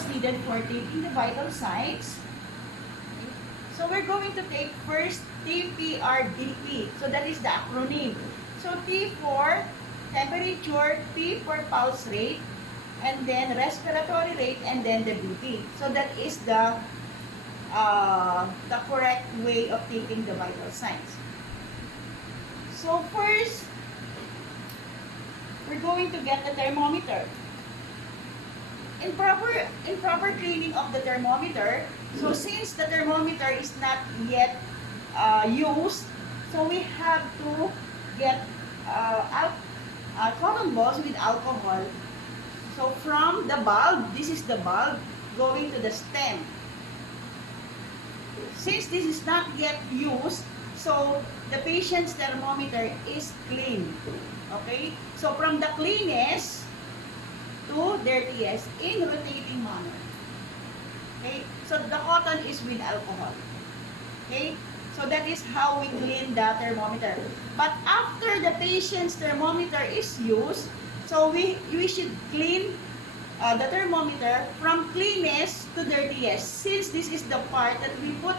materials needed for taking the vital signs. So we're going to take first TPRBP. So that is the acronym. So T for temperature, P for pulse rate, and then respiratory rate, and then the BP. So that is the correct way of taking the vital signs. So first, we're going to get the thermometer. Improper cleaning of the thermometer. So since the thermometer is not yet used, so we have to get cotton balls with alcohol. So from the bulb, this is the bulb, going to the stem. Since this is not yet used, so the patient's thermometer is clean. Okay? So from the cleanest to dirtiest in rotating manner. Okay? So the cotton is with alcohol. Okay? So that is how we clean the thermometer. But after the patient's thermometer is used, so we should clean the thermometer from cleanest to dirtiest. Since this is the part that we put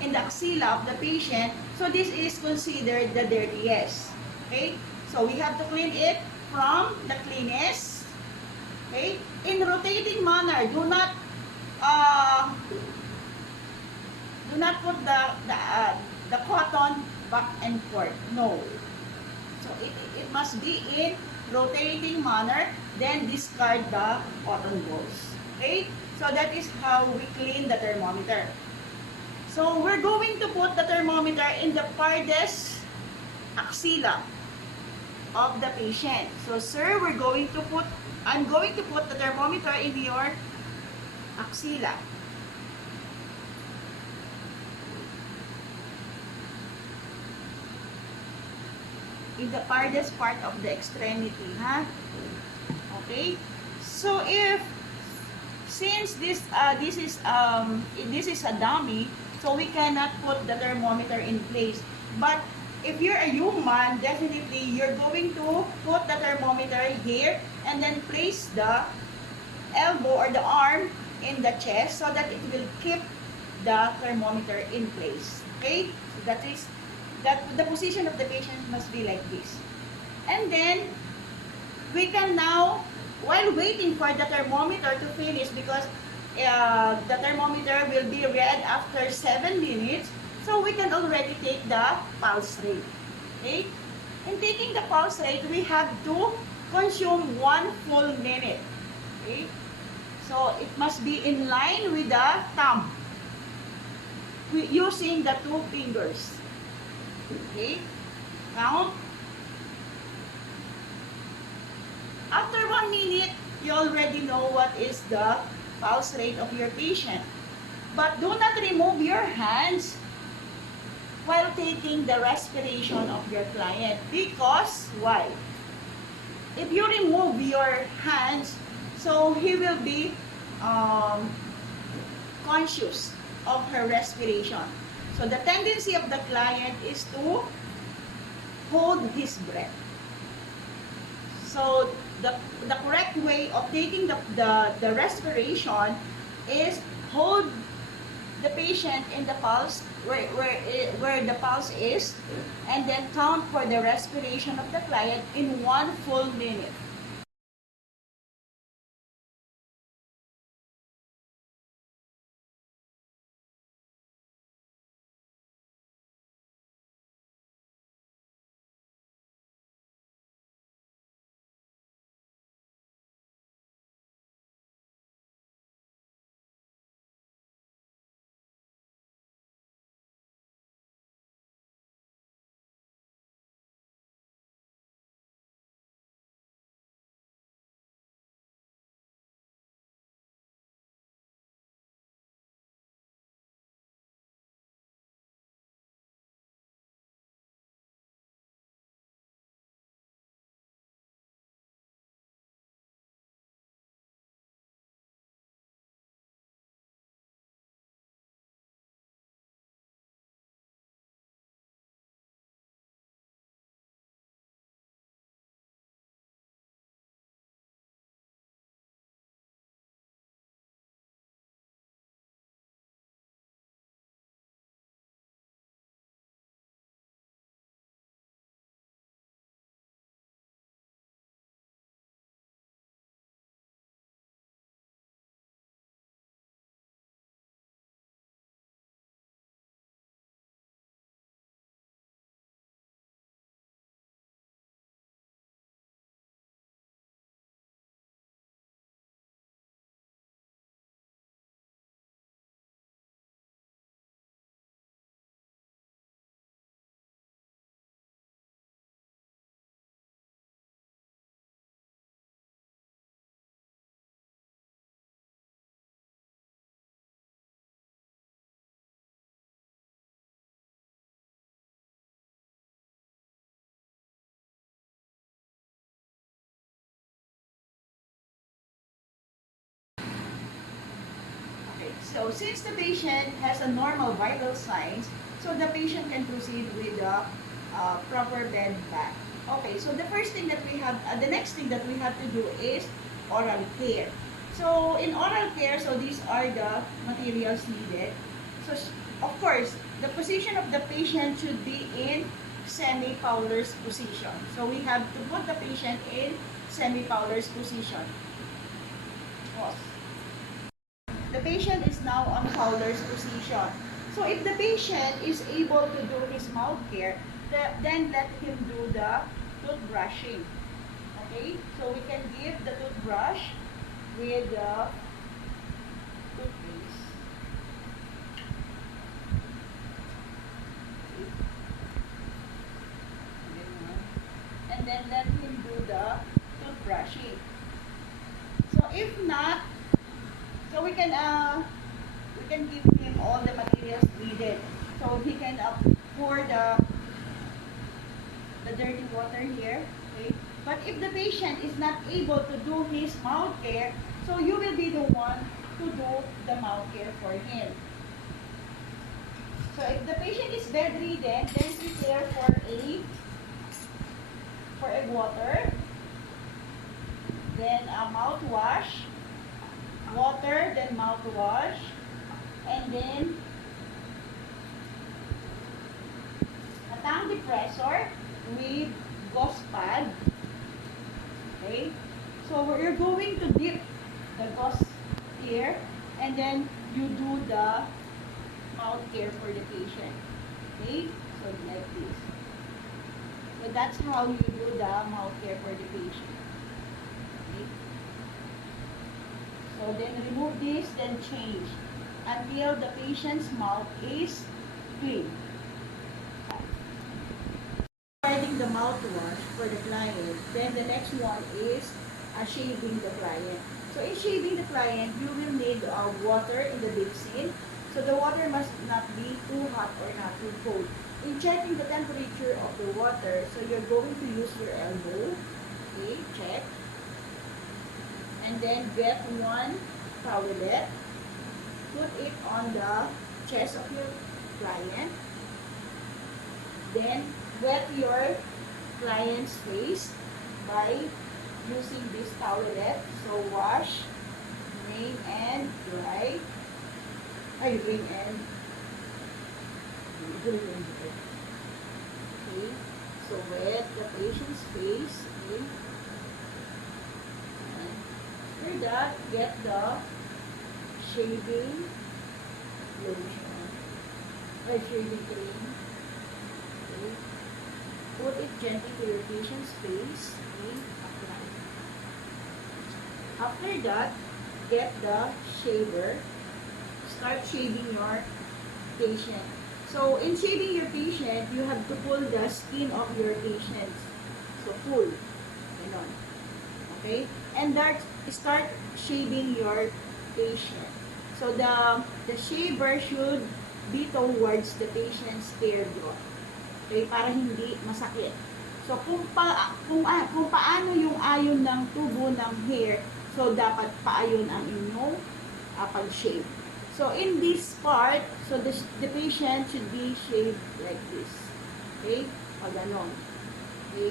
in the axilla of the patient, so this is considered the dirtiest. Okay? So we have to clean it from the cleanest. Okay? In rotating manner, do not put the cotton back and forth. No. So it must be in rotating manner, then discard the cotton balls. Okay? So that is how we clean the thermometer. So we're going to put the thermometer in the Pardes axilla of the patient. So sir, I'm going to put the thermometer in your axilla. In the Pardes part of the extremity, ha? Okay? So since this is a dummy, so we cannot put the thermometer in place. But if you're a human, definitely you're going to put the thermometer here and then place the elbow or the arm in the chest so that it will keep the thermometer in place. Okay? So that the position of the patient must be like this. And then we can now, while waiting for the thermometer to finish, because the thermometer will be read after 7 minutes, so we can already take the pulse rate. Okay? In taking the pulse rate, we have to consume 1 full minute. Okay? So it must be in line with the thumb, using the 2 fingers. Okay? Count. After 1 minute, you already know what is the pulse rate of your patient. But do not remove your hands while taking the respiration of your client. Because, why? If you remove your hands, so he will be conscious of her respiration. So the tendency of the client is to hold his breath. So the correct way of taking the respiration is hold the patient in the pulse, where the pulse is, and then count for the respiration of the client in 1 full minute. So since the patient has a normal vital signs, so the patient can proceed with the proper bed bath. Okay, so the first thing that we have, the next thing that we have to do is oral care. So in oral care, so these are the materials needed. So of course, the position of the patient should be in semi-Fowler's position. So we have to put the patient in semi-Fowler's position. Pause. The patient is now on Fowler's position. So if the patient is able to do his mouth care, then let him do the toothbrushing. Okay? So we can give the toothbrush with the toothpaste. And then let him do the toothbrushing. So if not, so we can give him all the materials needed. So he can pour the dirty water here. Okay? But if the patient is not able to do his mouth care, so you will be the one to do the mouth care for him. So if the patient is bedridden, then prepare for a water, then a mouthwash, water, then mouthwash, and then a tongue depressor with gauze pad. Okay, so you're going to dip the gauze here, and then you do the mouth care for the patient. Okay, so like this. So that's how you do the mouth care for the patient. Okay. So then remove this, then change until the patient's mouth is clean. Starting the mouthwash for the client, then the next one is shaving the client. So in shaving the client, you will need water in the basin. So the water must not be too hot or not too cold. In checking the temperature of the water, so you're going to use your elbow. Okay, check. And then get one towelette, put it on the chest of your client. Then wet your client's face by using this towelette. So wash, wring and dry. Wring and okay. So wet the patient's face. Okay. And after that, get the shaving lotion. Shaving cream. Okay. Put it gently to your patient's face. Okay. Apply. After that, get the shaver. Start shaving your patient. So, in shaving your patient, you have to pull the skin of your patient. So, pull. Ganon. Okay? And that, start shaving your patient. So, the shaver should be towards the patient's hair growth. Okay? Para hindi masakit. So, kung paano yung ayon ng tubo ng hair, so, dapat paayon ang inyong pag-shave. So, in this part, so the patient should be shaved like this. Okay? Pag ganon. Okay?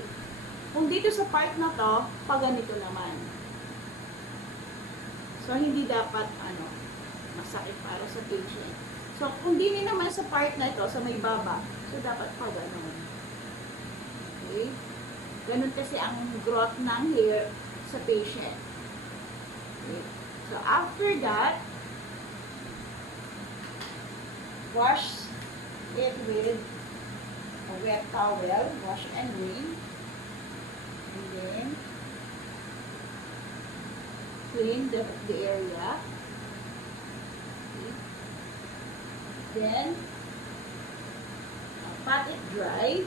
Kung dito sa part na to, pag ganito naman. So, hindi dapat, masakit para sa patient. So, kung di naman sa part na ito, sa may baba, so dapat pag ganon. Okay? Ganon kasi ang growth ng hair sa patient. Okay? So, after that, wash it with a wet towel, wash and wring, and then clean the area. Okay. Then pat it dry.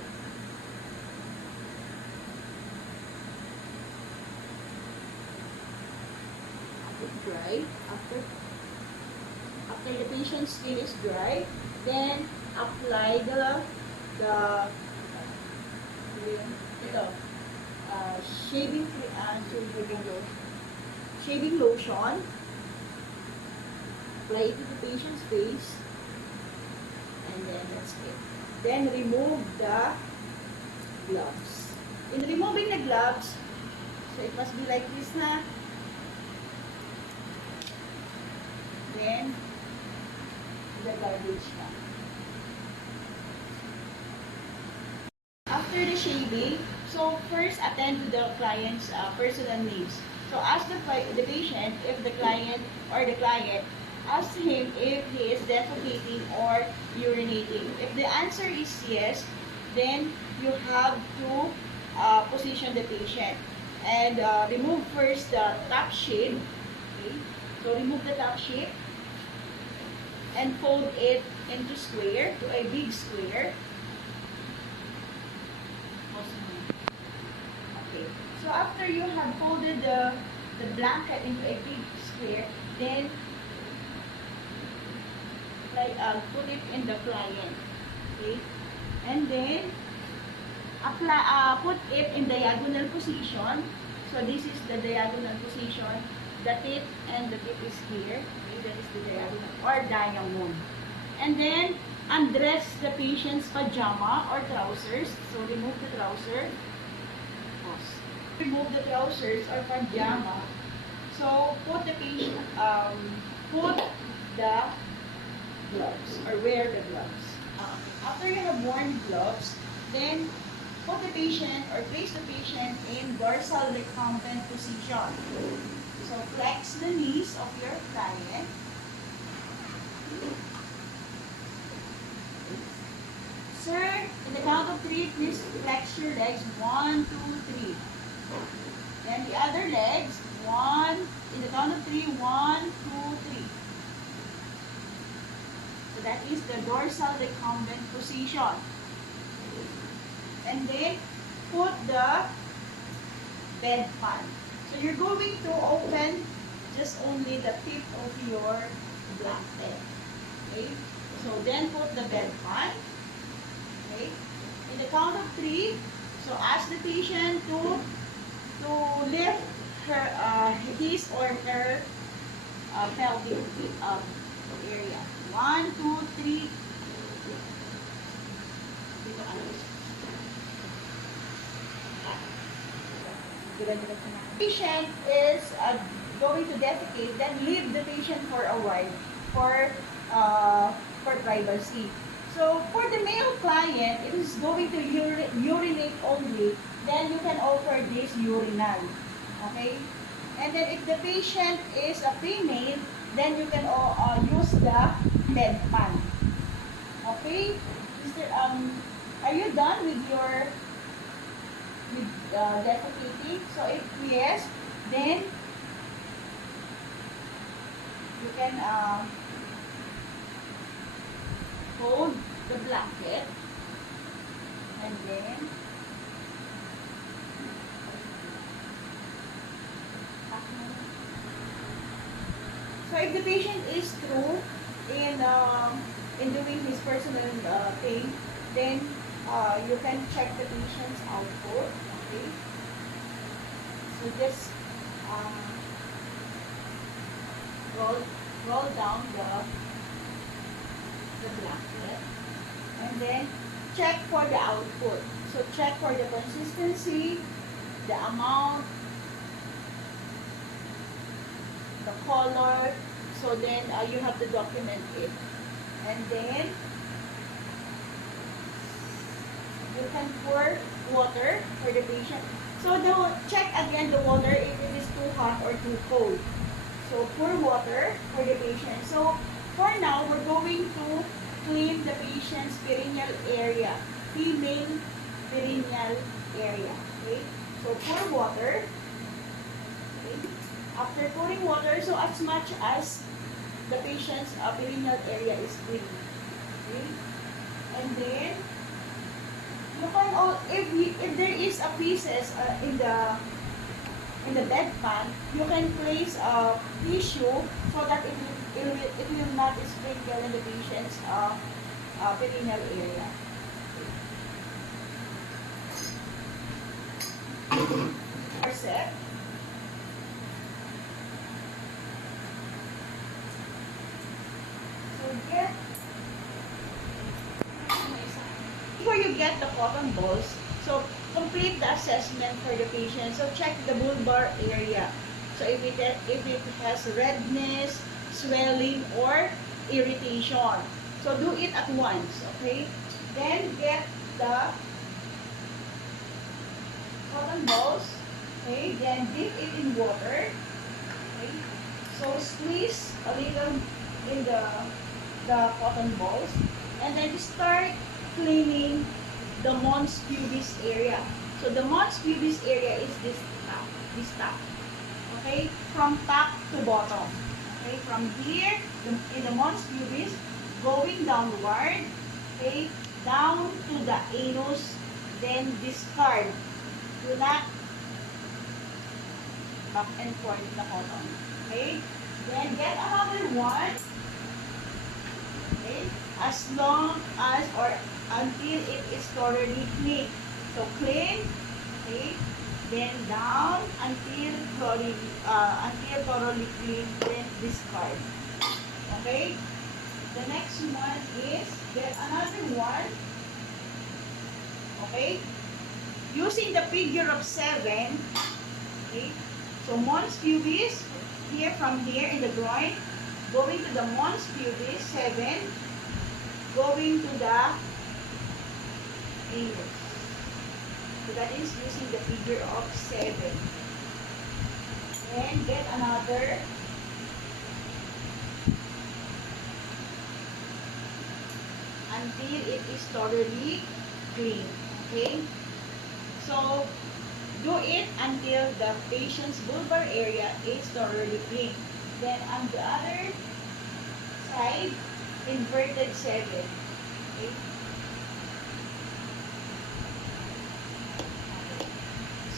Pat it dry. After the patient's skin is dry, then apply the shaving lotion apply it to the patient's face, and then that's it. Then remove the gloves. In removing the gloves, so it must be like this na. Then the garbage na. After the shaving, so first attend to the client's personal needs. So ask the patient if the client ask him if he is defecating or urinating. If the answer is yes, then you have to position the patient and remove first the top sheet. Okay? So remove the top sheet and fold it into square, to a big square. Okay. So after you have folded the blanket into a big square, then put it in the client. Okay. And then apply, put it in diagonal position. So this is the diagonal position. The tip and the tip is here. Okay, that is the diagonal or diamond. And then undress the patient's pajama or trousers. So remove the trouser. Pause. Remove the trousers or pajama. So put the patient, put the gloves or wear the gloves. After you have worn gloves, then put the patient or place the patient in dorsal recumbent position. So flex the knees of your client. Sir, in the count of 3, please flex your legs. 1, 2, 3. Then the other legs. 1. In the count of 3. 1, 2, 3. So that is the dorsal recumbent position. And then put the bedpan. So you're going to open just only the tip of your blanket. Okay? So then put the bedpan. Okay? In the count of 3, so ask the patient to lift her his or her pelvic area. 1, 2, 3. Dito ka na. Patient is going to defecate, then leave the patient for a while for privacy. So for the male client, it is going to urinate only, then you can offer this urinal. Okay? And then if the patient is a female, then you can use the bedpan. Okay? Are you done with your defecating? So if yes, then you can hold the blanket and then so if the patient is through in doing his personal thing, then you can check the patient's output. Okay, so just roll down the blanket and then check for the output. So check for the consistency, the amount, the color. So then you have to document it, and then you can pour water for the patient. So check again the water if it is too hot or too cold. So pour water for the patient. So for now, we're going to clean the patient's perineal area, female perineal area. Okay. So pour water. Okay. After pouring water, so as much as the patient's perineal area is clean. Okay. And then you can if there is a pieces in the bedpan, you can place a tissue so that it will not sprinkle in the patient's perineal area. Set. Before you get the cotton balls, so complete the assessment for the patient. So check the bulbar area. So if it has redness, swelling, or irritation. So do it at once, okay? Then get the cotton balls, okay? Then dip it in water, okay? So squeeze a little in the cotton balls, and then start cleaning the mons pubis area. So the mons pubis area is this top, okay? From top to bottom, okay? From here, in the mons pubis, going downward, okay? Down to the anus, then discard. Do not back and forth the cotton, okay? Then get another one, okay? As long as or until it is thoroughly clean. So clean, okay? Then down until thoroughly clean, then discard. Okay? The next one is get another one. Okay? Using the figure of 7. Okay? So mons pubis, here from here in the groin, going to the mons pubis 7, going to the anus. So that is using the figure of 7. And get another until it is thoroughly clean. Okay? So do it until the patient's bulbar area is thoroughly clean. Then on the other side, inverted 7. Okay?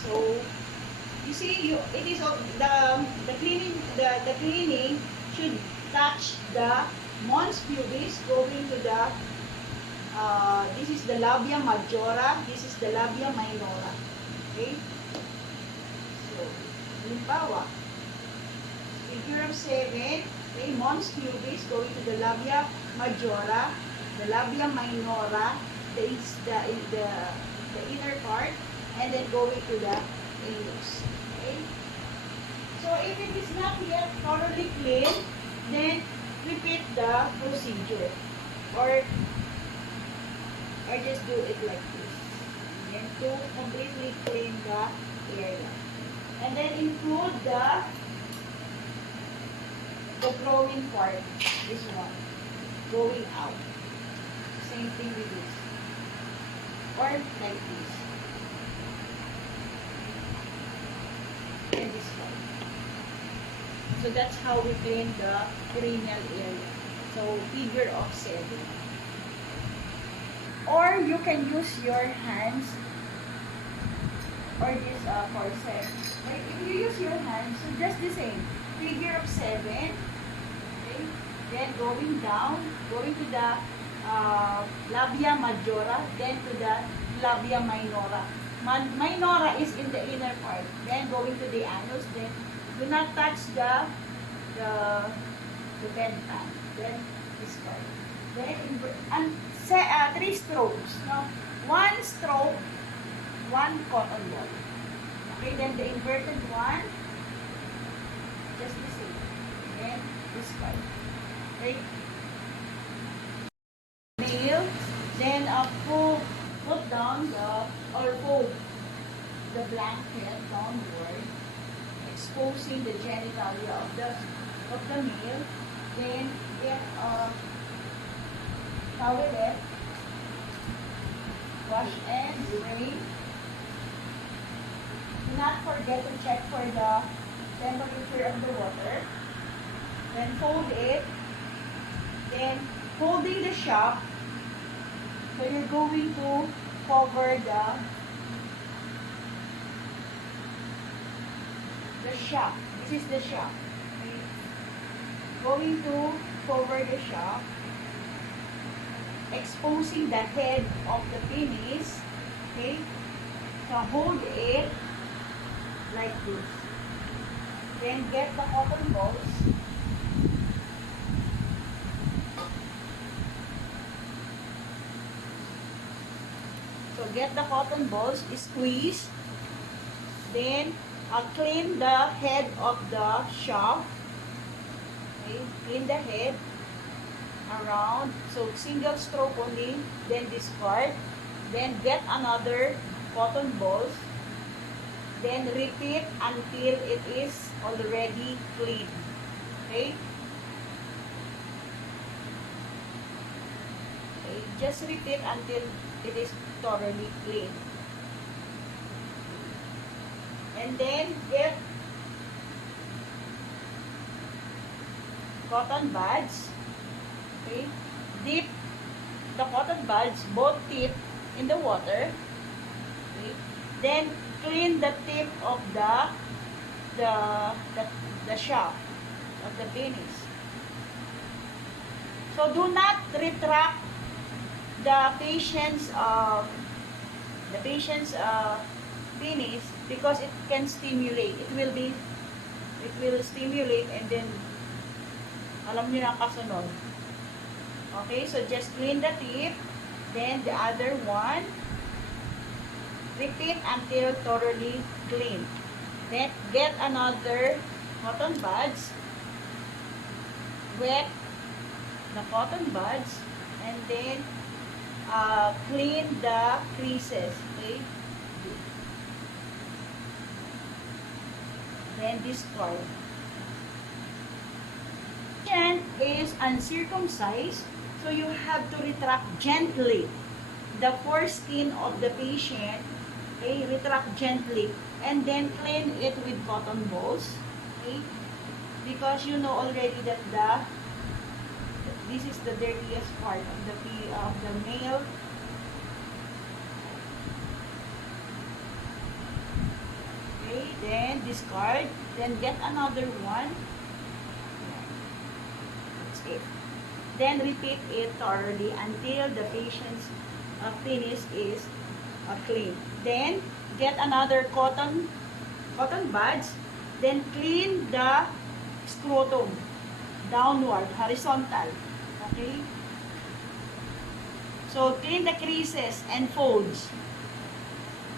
So you see, it is the cleaning should touch the mons pubis going to the this is the labia majora, this is the labia minora. Okay? So, halimbawa, figure of 7, okay, mons pubis going to the labia majora, the labia minora, the inner part, and then going to the anus. Okay? So, if it is not yet thoroughly clean, then repeat the procedure. Or just do it like this. And then to completely clean the area. And then include the growing part, this one, going out. Same thing with this. Or like this. And this one. So that's how we clean the perineal area. So figure of 7. Or you can use your hands or this corset. Like if you use your hands, so just the same. Figure of 7. Okay? Then going down, going to the labia majora, then to the labia minora. Minora is in the inner part. Then going to the anus, then do not touch the bedpan. Then this part. Then 3 strokes. No? 1 stroke, 1 cotton ball. Okay, then the inverted one, just the same. Then this part. Okay. Nail. Then put down fold the blanket downward, exposing the genitalia of the male. Then get towelette, wash and drain. Do not forget to check for the temperature of the water. Then fold it. Then holding the shock. So you're going to cover the shock. This is the shock. Okay. Going to cover the shock, exposing the head of the penis. Okay. So hold it like this. Then get the cotton balls. get the cotton balls, squeeze, then clean the head of the shaft. Okay, clean the head around, so single stroke only, then discard, then get another cotton balls, then repeat until it is already clean. Okay? Okay, just repeat until it is thoroughly clean. And then get cotton buds. Okay? Dip the cotton buds, both tip, in the water. Okay? Then clean the tip of the shaft of the penis. So do not retract the patient's penis, because it can stimulate. It will stimulate, and then alam niyo na kasunod. Okay, so just clean the tip, then the other one. Repeat until thoroughly clean. Then get another cotton buds. Wet the cotton buds, and then clean the creases. Okay. Then discard. Patient is uncircumcised, so you have to retract gently the foreskin of the patient. Okay, retract gently, and then clean it with cotton balls. Okay, because you know already that this is the dirtiest part of the male. Okay, then discard, then get another one. That's it. Then repeat it thoroughly until the patient's penis is clean. Then get another cotton buds, then clean the scrotum downward, horizontal. Okay, so clean the creases and folds.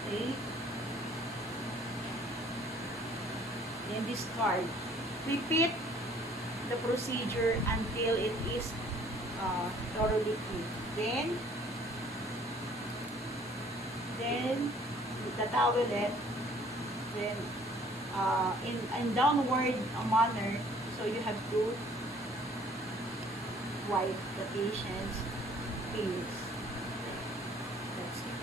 Okay, then discard. Repeat the procedure until it is thoroughly clean. Then the towelette, then in downward manner, so you have to wipe the patient's penis. That's it.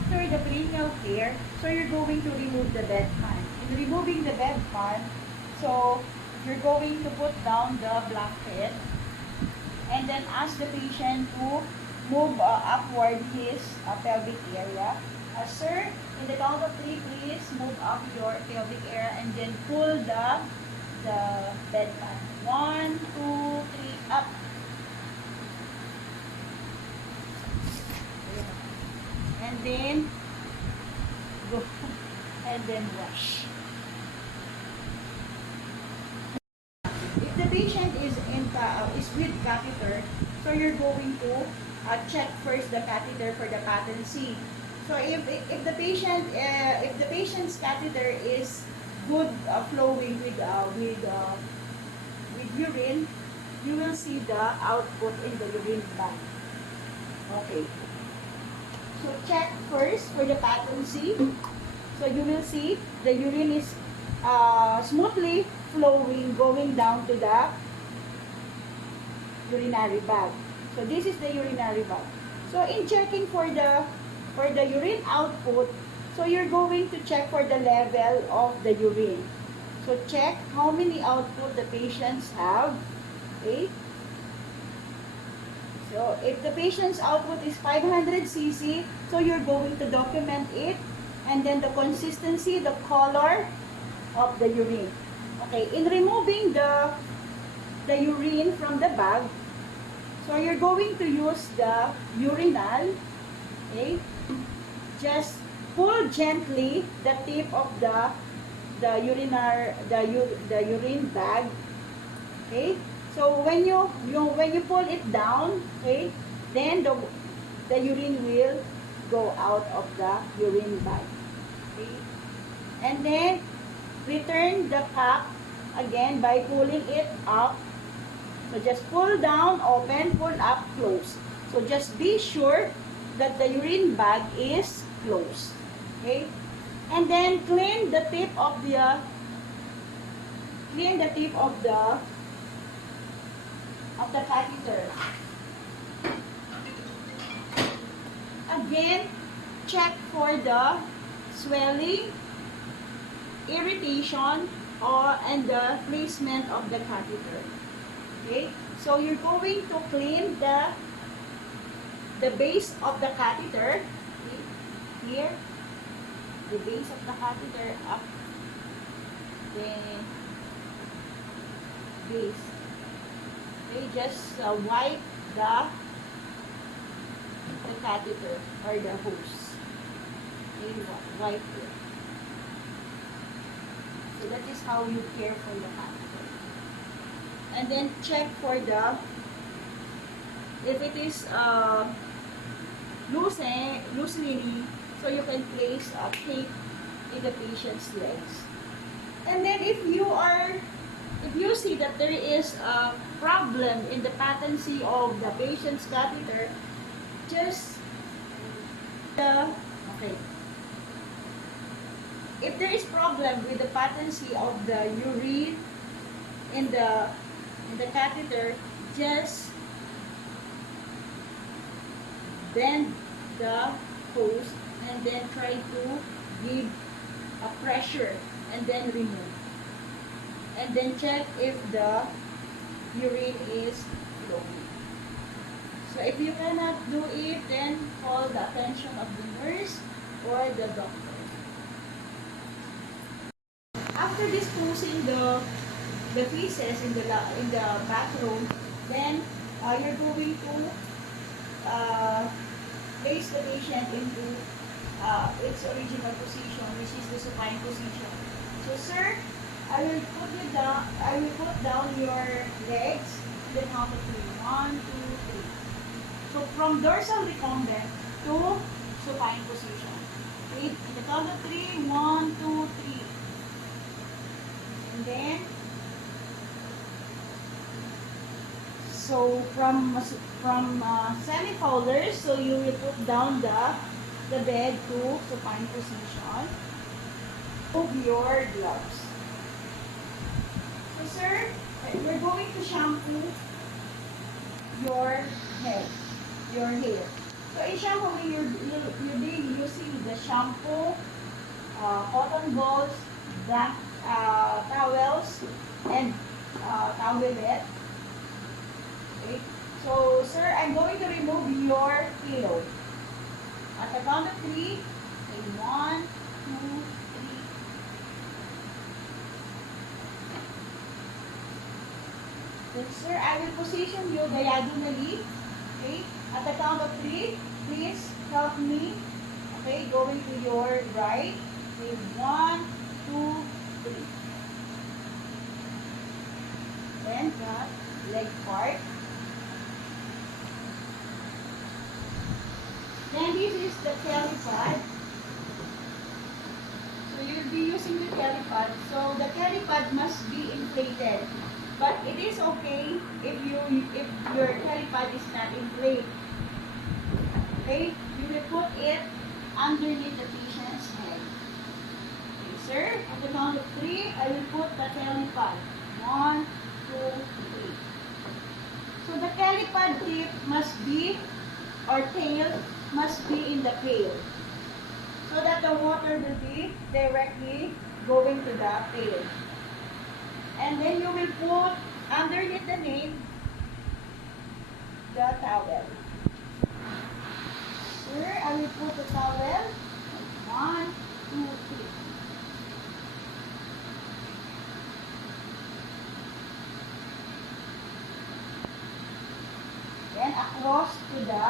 After the perineal care, so you're going to remove the bedpan. In removing the bedpan, so you're going to put down the blanket, and then ask the patient to move upward his pelvic area. Sir, in the count of 3, please move up your pelvic area, and then pull the bedpan. 1, 2, 3, up. And then go, and then wash. If the patient is with catheter, so you're going to check first the catheter for the patency. So if the patient's catheter is good flowing with urine, you will see the output in the urine bank. Okay. So check first for the patency. So you will see the urine is smoothly flowing, going down to the urinary bag. So this is the urinary bag. So in checking for the urine output, so you're going to check for the level of the urine. So check how many output the patients have. Okay. So if the patient's output is 500 cc, so you're going to document it, and then the consistency, the color of the urine. Okay. In removing the urine from the bag, so you're going to use the urinal. Okay. Just pull gently the tip of the urine bag. Okay. So when you pull it down, okay, then the urine will go out of the urine bag. Okay? And then, return the cap again by pulling it up. So just pull down, open, pull up, close. So just be sure that the urine bag is closed. Okay? And then clean the tip of the catheter. Again, check for the swelling, irritation, and the placement of the catheter. Okay? So you're going to clean the base of the catheter. Okay? Here, the base of the catheter up the base. Okay, just wipe the catheter or the hose. Okay, wipe it. So that is how you care for the catheter. And then check for if it is loosely, so you can place a tape in the patient's legs. And then if you see that there is a problem in the patency of the patient's catheter, just okay. If there is problem with the patency of the urine in the catheter, just bend the hose and then try to give a pressure and then remove. And then check if the urine is flowing. So if you cannot do it, then call the attention of the nurse or the doctor. After disposing the feces in the bathroom, then you're going to place the patient into its original position, which is the supine position. So, sir, I will put down your legs in the count of 3. 1, 2, 3. So from dorsal recumbent to supine position. Okay, in the count of 3. 1, 2, 3. And then, so from semi-folders, so you will put down the bed to supine position. Move your gloves. So, sir, we're going to shampoo your head, your hair. So, in shampooing, you'll be using the shampoo, cotton balls, black towels, and towelette. Okay. So, sir, I'm going to remove your pillow. At the count of 3, say 1, 2, 3. Then, sir, I will position you diagonally. Okay? At the count of 3, please help me. Okay, going to your right. Okay, 1, 2, 3. Then the leg part. Then this is the telepad. So you'll be using the telepad. So the telepad must be inflated. But it is okay if your telepad is not inflated. Okay? You will put it underneath the patient's head. Okay, sir, at the count of 3, I will put the telepad. 1, 2, 3. So the telepad tip must be, or tail, must be in the pail. So that the water will be directly going to the pail. And then you will put underneath the nape the towel. Sir, I will put the towel. 1, 2, 3. Then across to the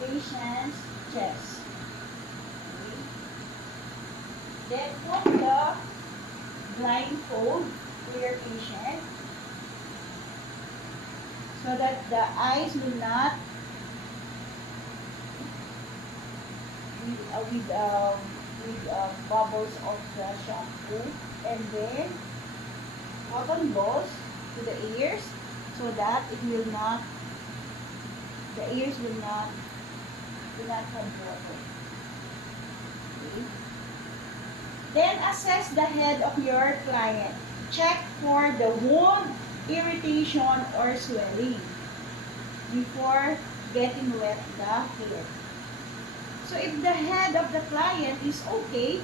patient's chest. Okay. Then put the blindfold to your patient so that the eyes will not with bubbles of the shampoo, and then cotton balls to the ears so that it will not, the ears will not have water. Okay. Then assess the head of your client. Check for the wound, irritation, or swelling before getting wet the hair. So if the head of the client is okay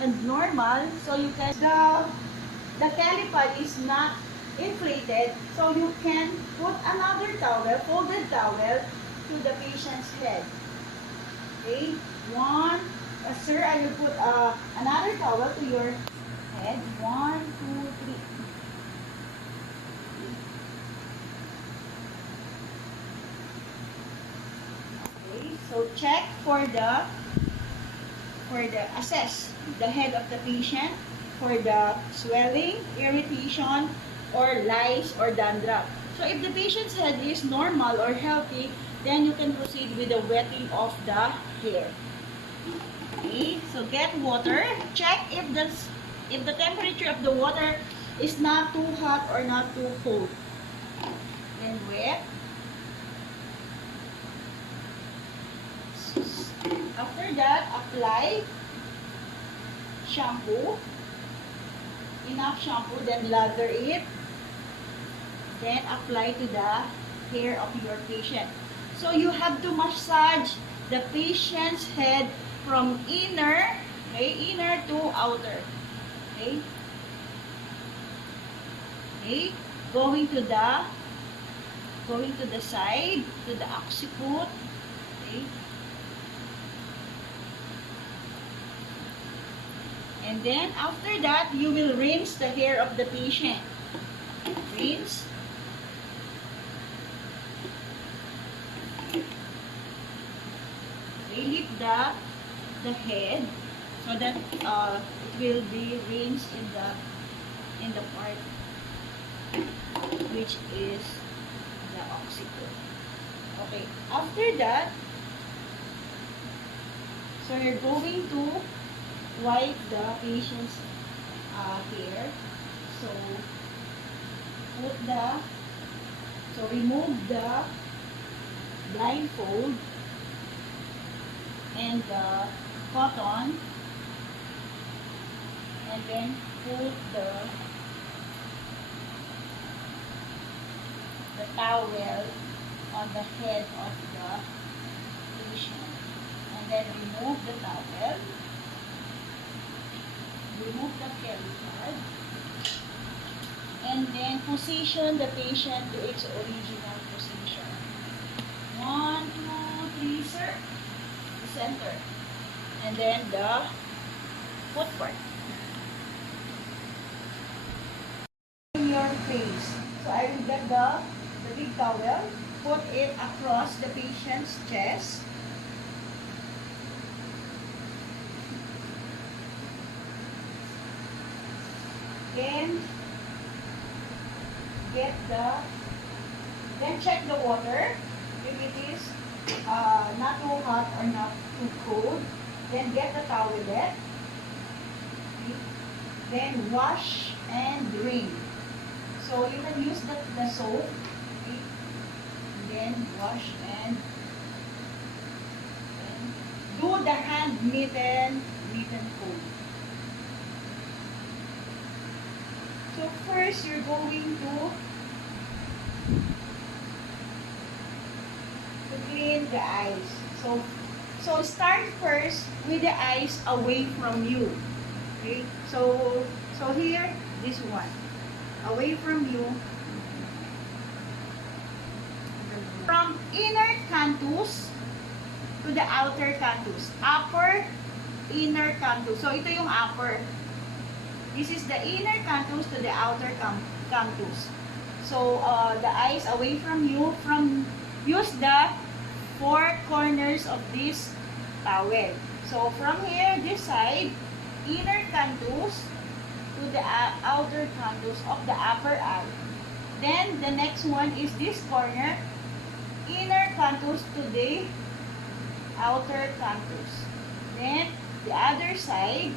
and normal, so you can, the caliper is not inflated, so you can put another towel, folded towel, to the patient's head. Okay, sir, I will put another towel to your head. 1, 2, 3. Okay, so check for the assess the head of the patient for the swelling, irritation, or lice or dandruff. So if the patient's head is normal or healthy, then you can proceed with the wetting of the hair. Okay, so get water. Check if the temperature of the water is not too hot or not too cold. Then wet. After that, apply shampoo. Enough shampoo, then lather it. Then apply to the hair of your patient. So you have to massage the patient's head from inner, okay, inner to outer. Okay? Okay? Going to the side, to the occiput. Okay? And then after that, you will rinse the hair of the patient. Rinse. Relieve the head so that it will be rinsed in the part which is the occiput. Okay. After that, so you're going to wipe the patient's hair. So remove the blindfold and the cotton, and then put the towel on the head of the patient, and then remove the towel, remove the caliper, and then position the patient to its original position. 1, 2, 3, sir. Center, and then the foot part. In your face. So I will get the big towel, put it across the patient's chest. Then check the water if it is not too hot or not too cold. Then get the towelette. Then wash and drain. So you can use the soap. Okay. Then wash and do the hand mitten fold. So first you're going to clean the eyes. So start first with the eyes away from you. Okay? So here, this one. Away from you. From inner canthus to the outer canthus. Upper, inner canthus. So ito yung upper. This is the inner canthus to the outer canthus. So the eyes away from you. Use the 4 corners of this towel. So from here, this side, inner canthus to the outer canthus of the upper eye. Then the next one is this corner, inner canthus to the outer canthus. Then, the other side,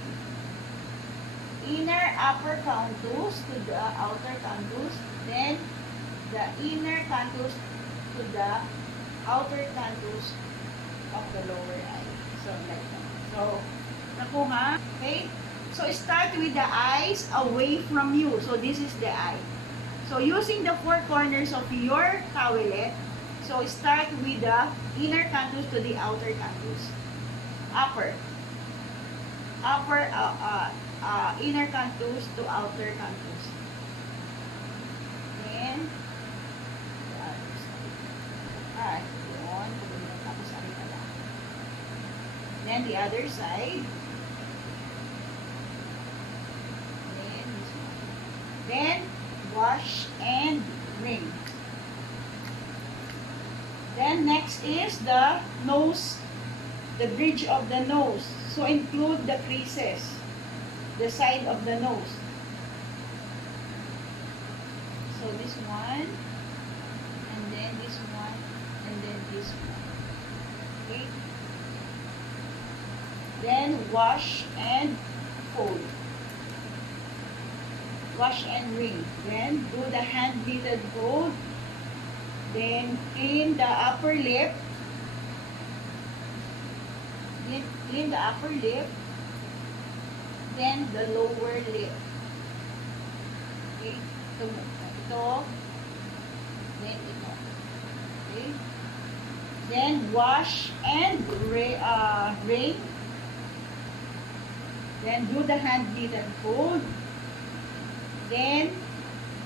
inner upper canthus to the outer canthus. Then, the inner canthus to the outer canthus of the lower eye. So, like that. So, nakuha? Okay? So, start with the eyes away from you. So, this is the eye. So, using the four corners of your towelette, so start with the inner canthus to the outer canthus. Upper. Inner canthus to outer canthus. Then, the other side. Alright, yun. Tapos, ari pala. Then, the other side. Then, wash and wring. Then, next is the nose, the bridge of the nose. So, include the creases, the side of the nose. So, this one, and then this one, and then this one. Okay? Then, wash and fold. Wash and wring. Then, do the hand-beaded fold. Then, clean the upper lip. Clean the upper lip. Then, the lower lip. Okay? Ito. Then, ito. Okay? Then, wash and wring. Then, do the hand-beaded fold. Then,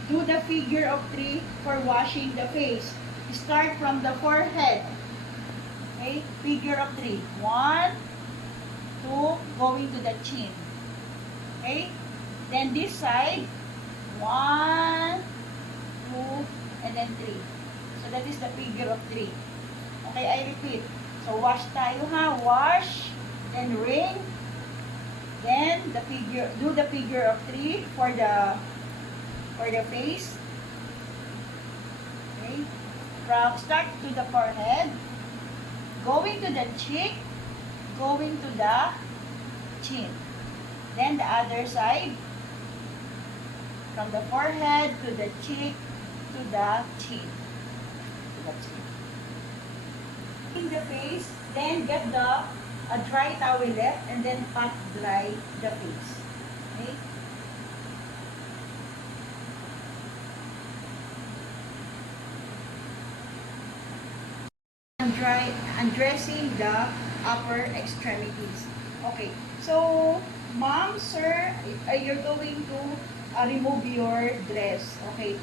do the figure of 3 for washing the face. Start from the forehead. Okay? Figure of 3. 1, 2, going to the chin. Okay? Then this side, 1, 2, and then 3. So that is the figure of 3. Okay, I repeat. So wash tayo ha. Wash, then wring. Then the figure, do the figure of 3 for the face. Okay? From start to the forehead, going to the cheek, going to the chin. Then the other side, from the forehead to the cheek to the chin. In the face, then get a dry towelette and then pat dry the face. Okay? Undressing the upper extremities. Okay, so mom, sir, you're going to remove your dress. Okay,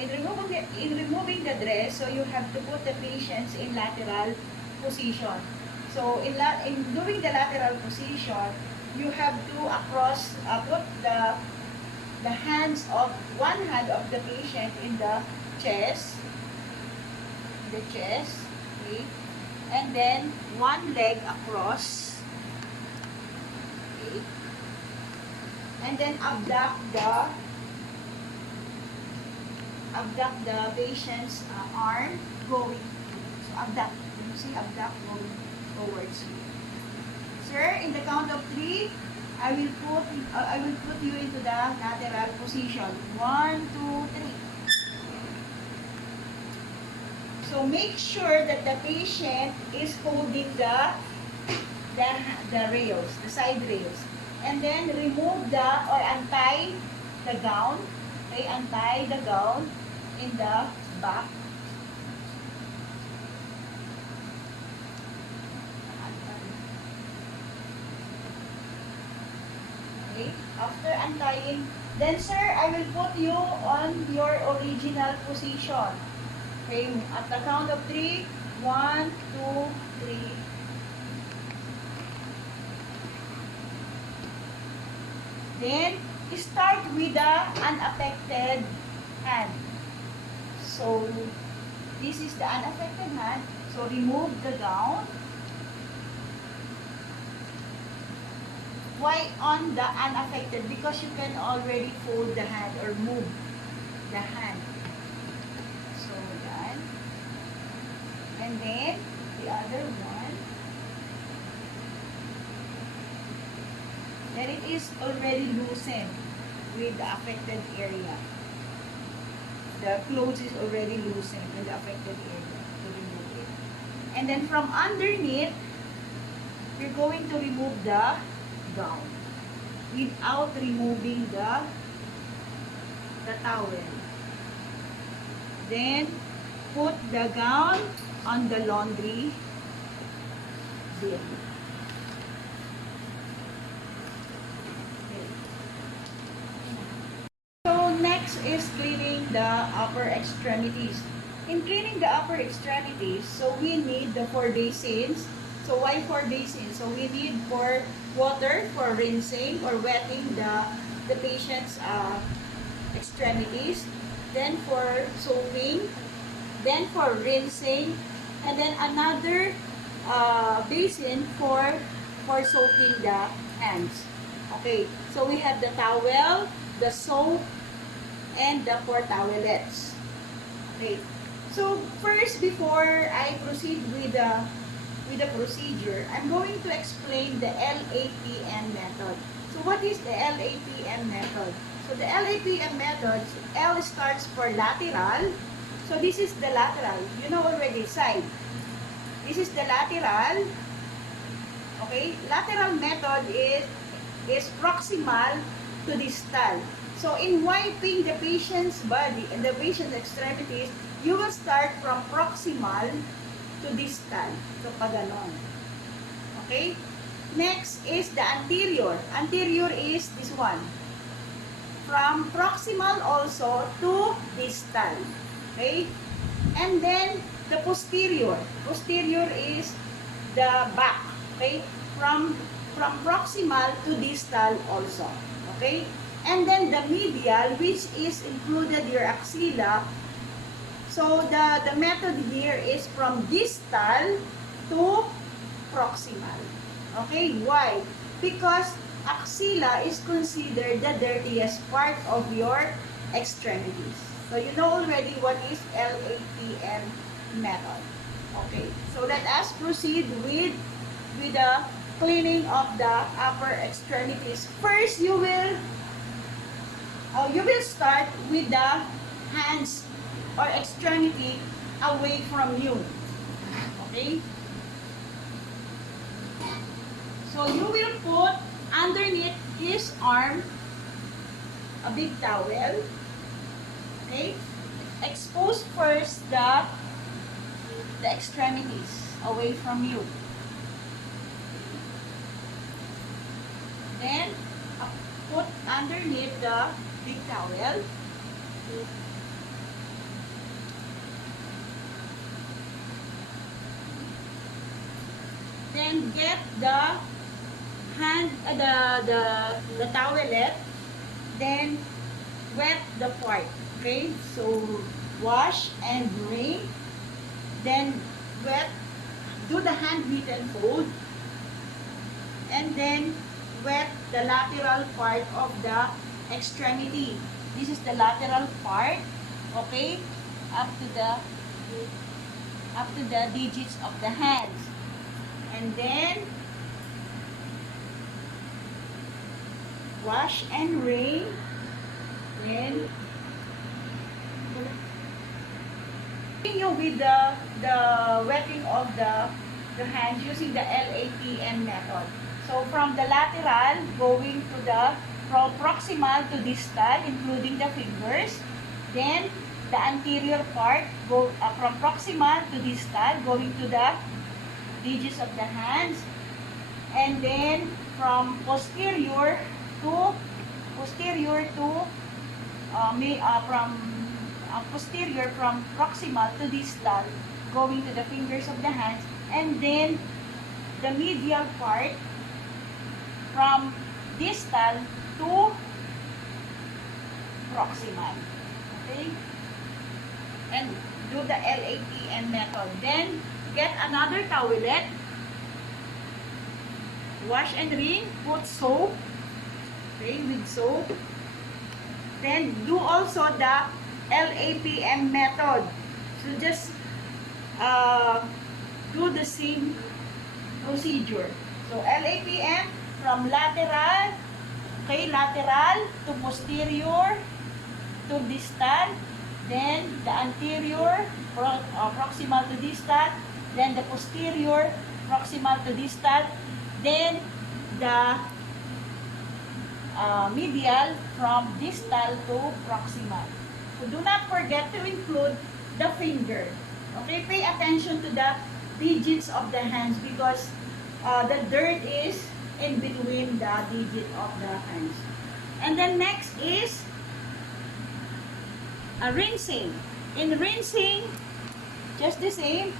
in removing the dress, so you have to put the patients in lateral position. So in doing the lateral position, you have to put the hands of one hand of the patient in the chest. Okay, and then one leg across. Okay, and then abduct the patient's arm going. So abduct. You see abduct going towards you. Sir, in the count of 3, I will put you into the lateral position. 1, 2, 3. So make sure that the patient is holding the rails, the side rails. And then remove or untie the gown. Okay, untie the gown in the back. Okay, after untying, then sir, I will put you on your original position. Okay, at the count of 3, 1, 2, 3. Then, start with the unaffected hand. So, this is the unaffected hand. So, remove the gown. Why on the unaffected? Because you can already fold the hand or move the hand. So, yan. And then, the other one. is already loosened with the affected area. The clothes is already loosened in the affected area to remove it. And then from underneath, you're going to remove the gown without removing the towel. Then put the gown on the laundry bin. Okay. So next is cleaning the upper extremities. In cleaning the upper extremities, so we need the 4 basins. So why 4 basins? So we need for water for rinsing or wetting the patient's extremities, then for soaping, then for rinsing, and then another basin for soaking the hands. Okay, so we have the towel, the soap, and the 4 towelettes. Okay, so first, before I proceed with the procedure, I'm going to explain the LAPM method. So what is the LAPM method? So the LAPM method, L starts for lateral. So this is the lateral. You know already, side. This is the lateral. Okay? Lateral method is proximal to distal. So in wiping the patient's body and the patient's extremities, you will start from proximal to distal. So paganon. Okay? Next is the anterior. Anterior is this one. From proximal also to distal. Okay? And then the posterior. Posterior is the back. Okay? From proximal to distal also. Okay? And then the medial, which is included your axilla. So the method here is from distal to proximal. Okay? Why? Because axilla is considered the dirtiest part of your extremities. So you know already what is LAPM method. Okay? So let us proceed with the cleaning of the upper extremities. First, you will start with the hands or extremity away from you. Okay? So you will put underneath his arm a big towel. Okay? Expose first the extremities away from you. Then put underneath the big towel. Then get the hand, the towelette. Then wet the part. Okay, so wash and wring. Then wet. Do the handwritten fold. And then wet the lateral part of the extremity. This is the lateral part. Okay, up to the digits of the hands. And then wash and wring. Then continue with the wetting of the hands using the LAPM method. So from the lateral going to the proximal to distal, including the fingers. Then the anterior part go from proximal to distal, going to the digits of the hands. And then from posterior to from proximal to distal, going to the fingers of the hands. And then the medial part from distal to proximal. Okay? And do the LAPM method. Then get another towelette. Wash and wring. Put soap. Okay, with soap. Then do also the LAPM method. So just do the same procedure. So LAPM from lateral Okay, lateral to posterior to distal, then the anterior proximal to distal, then the posterior proximal to distal, then the medial from distal to proximal. So do not forget to include the finger. Okay, pay attention to the digits of the hands because the dirt is in between the digit of the hands. And then next is rinsing. In rinsing, just the same,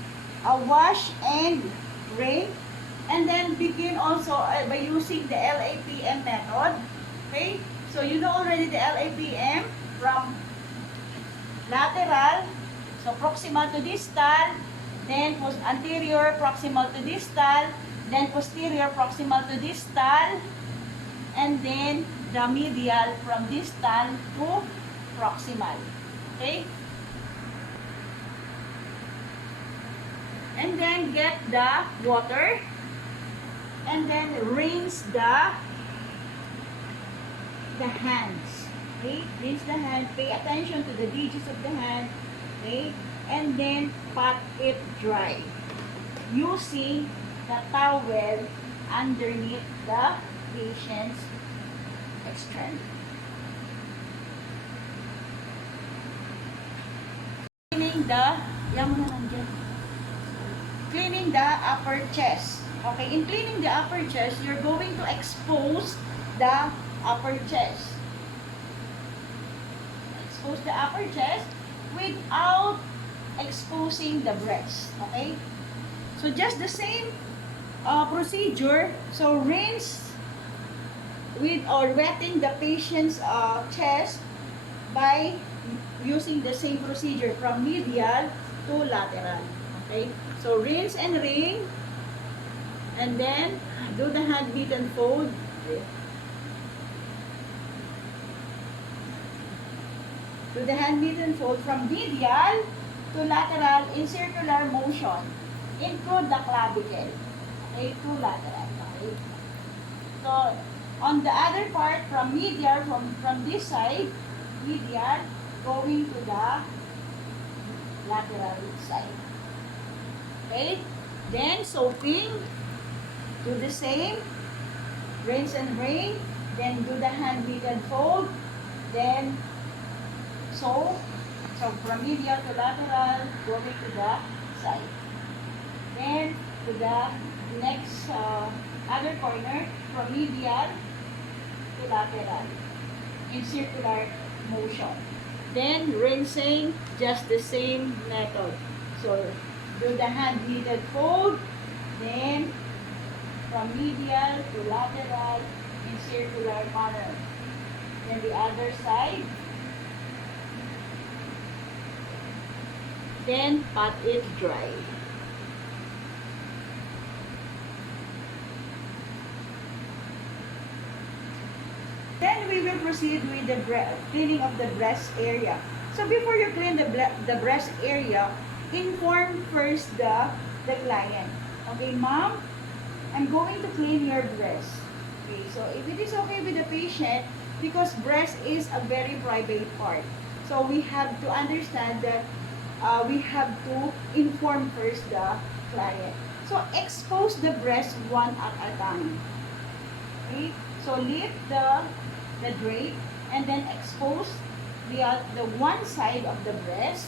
wash and rinse. And then begin also by using the LAPM method. Okay? So you know already the LAPM from lateral, so proximal to distal, then anterior proximal to distal, then posterior proximal to distal, and then the medial from distal to proximal. Okay? And then get the water and then rinse the hands. Okay? Rinse the hand. Pay attention to the digits of the hand. Okay? And then pat it dry using the towel underneath the patient's extremity. Cleaning the upper chest. Okay, in cleaning the upper chest, you're going to expose the upper chest. Expose the upper chest without exposing the breast. Okay? So just the same procedure. So rinse with or wetting the patient's chest by using the same procedure from medial to lateral. Okay? So rinse and wring, and then do the hand beat and fold. Okay. Do the hand beat and fold from medial to lateral in circular motion. Include the clavicle. Okay, to lateral. Okay. So on the other part, from medial, from this side, medial, going to the lateral side. Okay? Then soaping, do the same, rinse and wring, then do the hand beat and fold, then soap, so from medial to lateral, going to the side. Then to the next other corner, from medial to lateral, in circular motion. Then rinsing, just the same method. So do the hand beat and fold, then from medial to lateral in circular manner. Then the other side. Then pat it dry. Then we will proceed with the cleaning of the breast area. So before you clean the breast area, inform first the client. Okay, ma'am, I'm going to clean your breast. Okay, so if it is okay with the patient, because breast is a very private part, so we have to understand that we have to inform first the client. So expose the breast one at a time. Okay, so lift the drape and then expose the one side of the breast,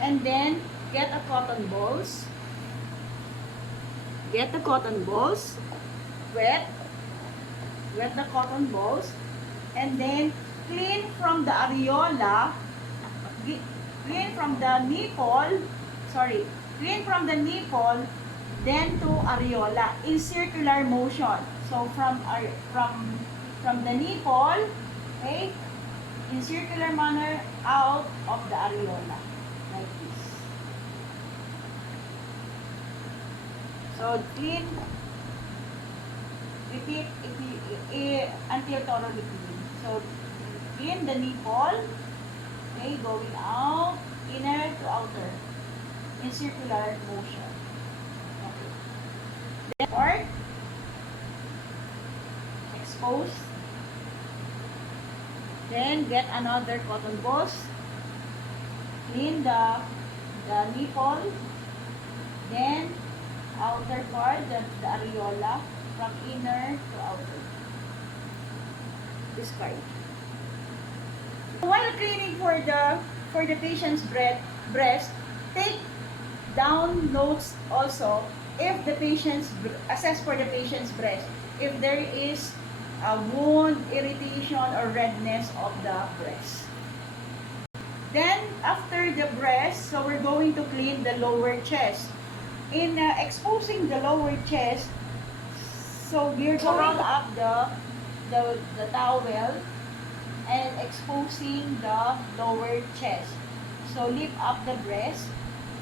and then get the cotton balls, wet the cotton balls, and then clean from the areola, clean from the nipple, then to areola in circular motion. So from the nipple, okay, in circular manner out of the areola, like this. So clean, repeat until thoroughly clean. So clean the nipple, okay, going out, inner to outer, in circular motion. Okay. Then expose Then get another cotton balls. Clean the nipple. Then outer part, the areola, from inner to outer. Discard. While cleaning for the patient's breast, take down notes also if the patient's assess for the patient's breast if there is a wound, irritation, or redness of the breast. Then after the breast, so we're going to clean the lower chest. In exposing the lower chest, so we're going to roll up the towel and exposing the lower chest. So lift up the breast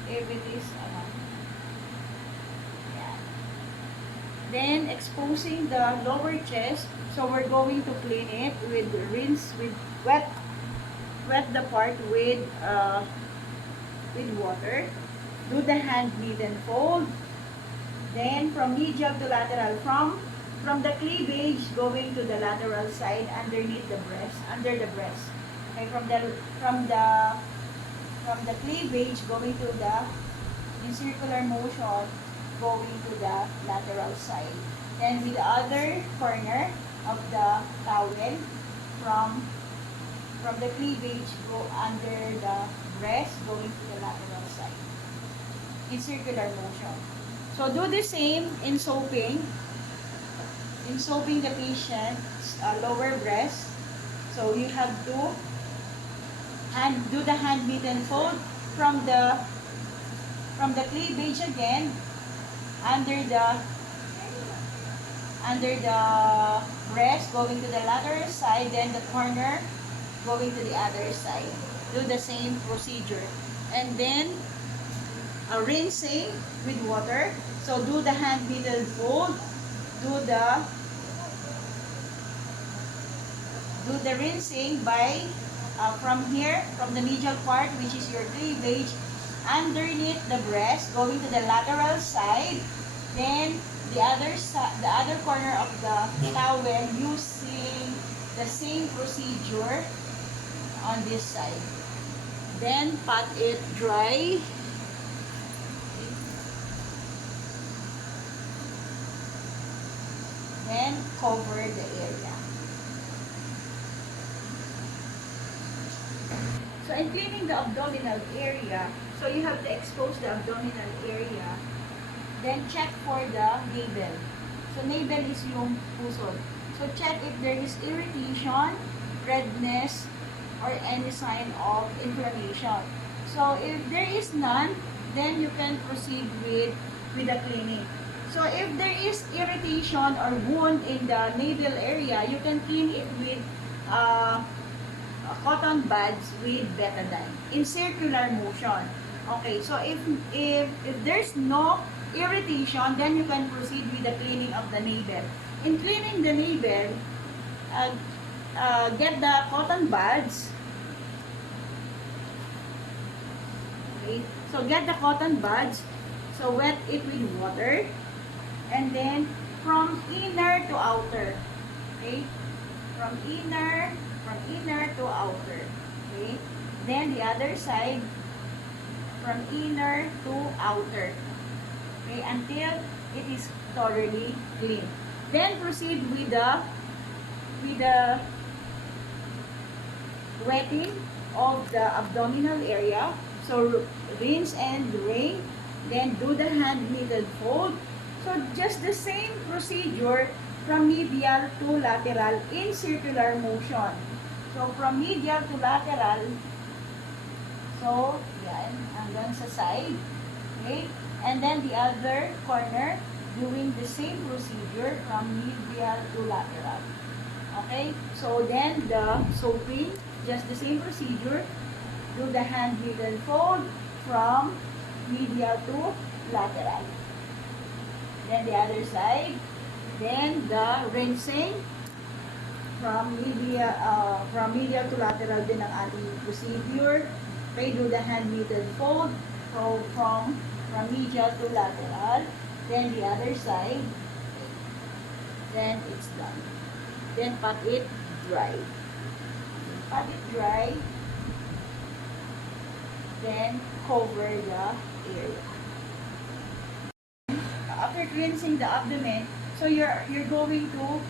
if it is then exposing the lower chest, so we're going to clean it with rinse with wet the part with water. Do the hand knead and fold. Then from medial to lateral, from the cleavage going to the lateral side underneath the breast, under the breast. Okay, from the cleavage going to the in circular motion going to the lateral side. Then with the other corner of the towel from the cleavage go under the breast going to the lateral side in circular motion. So do the same in soaping the patient's lower breast. So you have to do the hand knead and fold from the cleavage again under the breast going to the lateral side, then the corner going to the other side. Do the same procedure. And then rinsing with water. So do the hand knead and fold. Do the rinsing by from here, from the medial part, which is your cleavage, underneath the breast, going to the lateral side, then the other corner of the towel using the same procedure on this side. Then pat it dry. Then cover the area. So in cleaning the abdominal area, so you have to expose the abdominal area. Then check for the navel. So navel is yung pusod. So check if there is irritation, redness, or any sign of inflammation. So if there is none, then you can proceed with the cleaning. So if there is irritation or wound in the navel area, you can clean it with cotton buds with betadine in circular motion. Okay, so if there's no irritation, then you can proceed with the cleaning of the navel. In cleaning the navel, get the cotton buds. Okay, so get the cotton buds. So wet it with water, and then from inner to outer. Okay, from inner to outer. Okay, then the other side from inner to outer. Okay, until it is thoroughly clean. Then proceed with the wetting of the abdominal area. So rinse and drain. Then do the hand knead and fold. So just the same procedure from medial to lateral in circular motion. So from medial to lateral. So yan, hanggang sa side. Okay? And then the other corner, doing the same procedure from medial to lateral. Okay? So then the soaping, just the same procedure. Do the hand knead and fold from medial to lateral. Then the other side. Then the rinsing from medial to lateral din ang ating procedure. Okay, do the hand knead and fold from medial to lateral. Then the other side. Then it's done. Then pat it dry. pat it dry, then cover the area. After cleansing the abdomen, so you're going to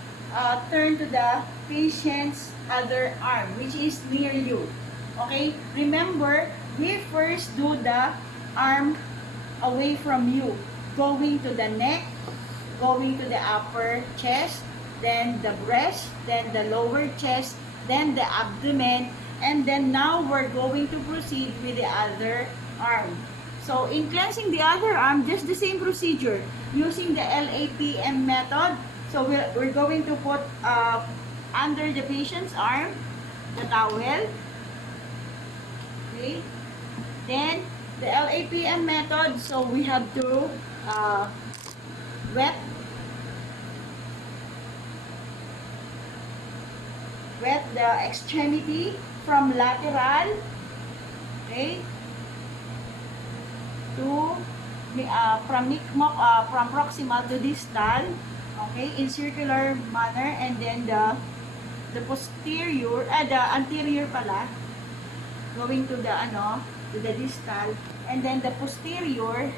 turn to the patient's other arm, which is near you. Okay? Remember, we first do the arm away from you, going to the neck, going to the upper chest, then the breast, then the lower chest, then the abdomen, and then now we're going to proceed with the other arm. So in cleansing the other arm, just the same procedure using the Lapn method. So we're going to put under the patient's arm the towel. Okay. Then the Lapn method, so we have to wet the extremity from lateral, okay, to from proximal to distal, okay, in circular manner, and then the posterior, the anterior pala, going to the distal, and then the posterior,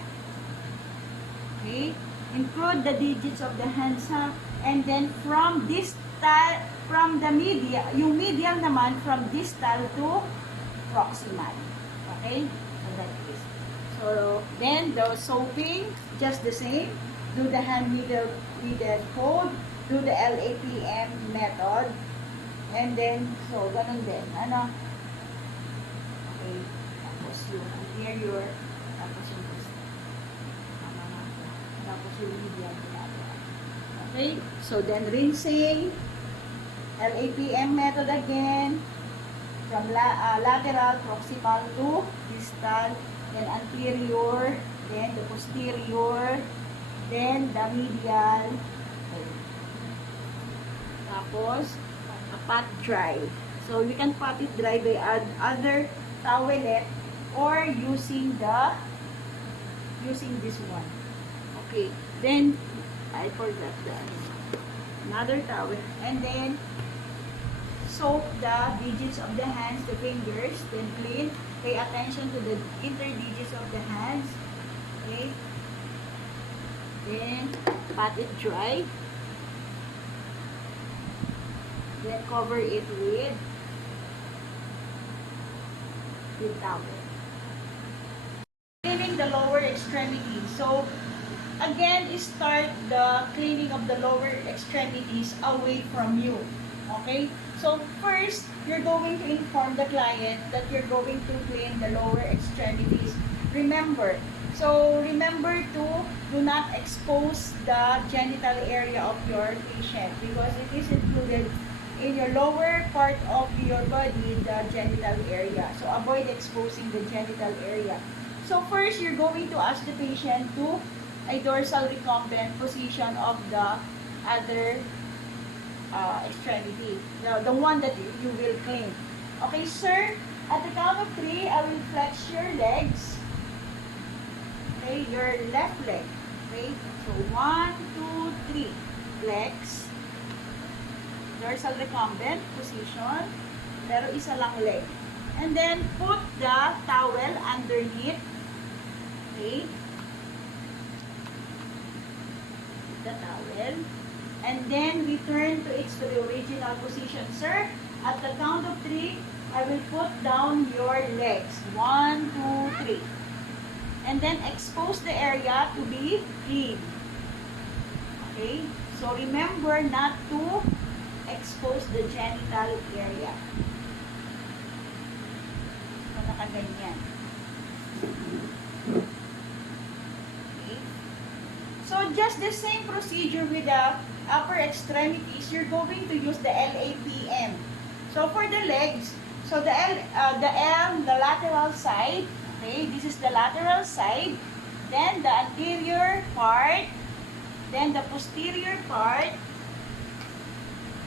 okay, include the digits of the hands, and then from distal, from the medial, yung medial naman from distal to proximal, okay, so that is. So then the soaping, just the same, do the hand needle fold, do the Lapn method, and then so ganun din, okay, tapos yung anterior, tapos yung tapos yung medial, okay, so then rinsing, Lapn method again, from lateral, proximal to distal, then anterior, then the posterior, then the medial, tapos pat dry. So you can pat it dry by other towelette or using this one. Okay, then I forgot another towel, and then soak the digits of the hands, the fingers, then clean. Pay attention to the interdigits of the hands. Okay. Then pat it dry. Then cover it with towel. Cleaning the lower extremities. So again, start the cleaning of the lower extremities away from you. Okay? So first, you're going to inform the client that you're going to clean the lower extremities. Remember to do not expose the genital area of your patient, because it is included in your lower part of your body, the genital area. So avoid exposing the genital area. So first, you're going to ask the patient to a dorsal recumbent position of the other extremity, the one that you will clean. Okay, sir, at the count of 3, I will flex your legs. Okay, your left leg. Okay, so 1, 2, 3, flex, dorsal recumbent position, pero isa lang leg. And then put the towel underneath. Okay, the towel. And then return to its original position. Sir, at the count of 3, I will put down your legs. 1, 2, 3. And then expose the area to be clean. Okay? So remember not to expose the genital area. So nakaganyan. Okay? So just the same procedure with the upper extremities, you're going to use the Lapn. So for the legs, so the lateral side, okay, this is the lateral side, then the anterior part, then the posterior part,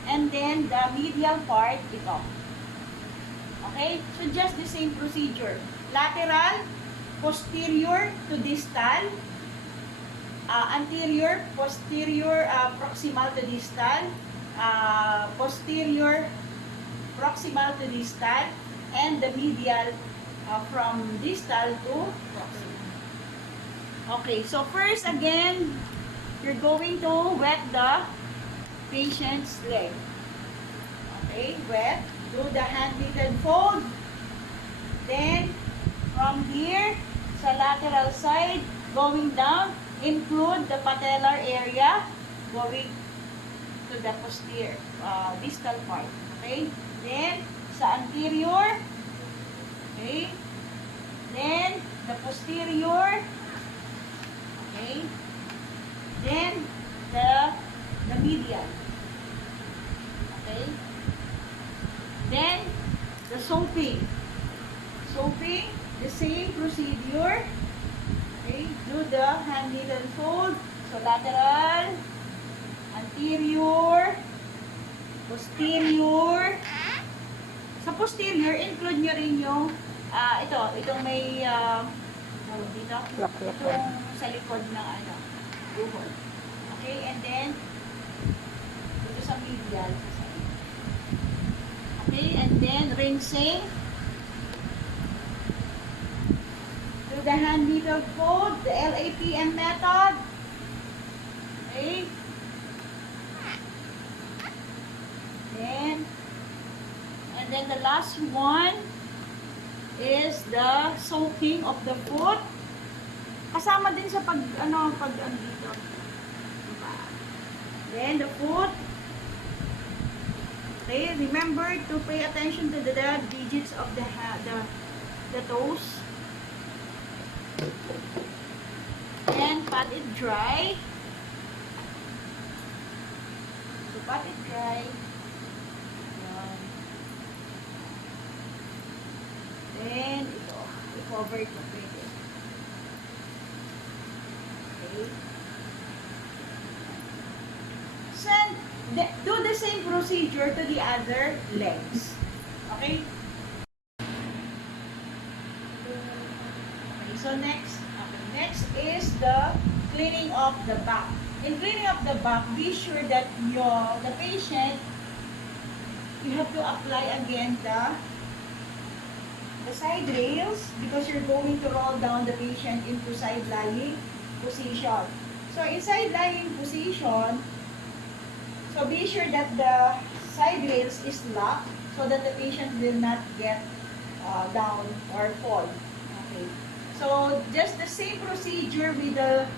and then the medial part, ito. Okay, so just the same procedure. Lateral, posterior to distal, anterior, posterior, proximal to distal, posterior proximal to distal, and the medial from distal to proximal. Okay, so first again, you're going to wet the patient's leg. Okay, wet. Do the hand-knitted fold. Then, from here, sa lateral side, going down, include the patellar area, going to the posterior, distal part. Okay? Then, sa anterior, okay? Then, the posterior, okay? Then, the medial. Okay? Then, the soaping. Soaping, the same procedure. Okay? Do the hand-knitted fold. So, lateral, anterior, posterior. Sa posterior, include nyo rin yung, itong may, dito, itong sa likod ng, buhol. Okay, and then, dito sa medial. Okay, and then, rinsing. Do the hand-knitted fold, the Lapn method. Okay. And then the last one is the soaking of the foot. Kasama din sa pag dito. Then the foot. Okay, remember to pay attention to the digits of the toes. And pat it dry. So pat it dry. Then, ito. I-cover ito. Pwede. Okay. Do the same procedure to the other legs. Okay? Okay, so next is the cleaning of the back. In cleaning of the back, be sure that the patient, you have to apply again the side rails because you're going to roll down the patient into side lying position. So in side lying position, so be sure that the side rails is locked so that the patient will not get down or fall. Okay. So just the same procedure with the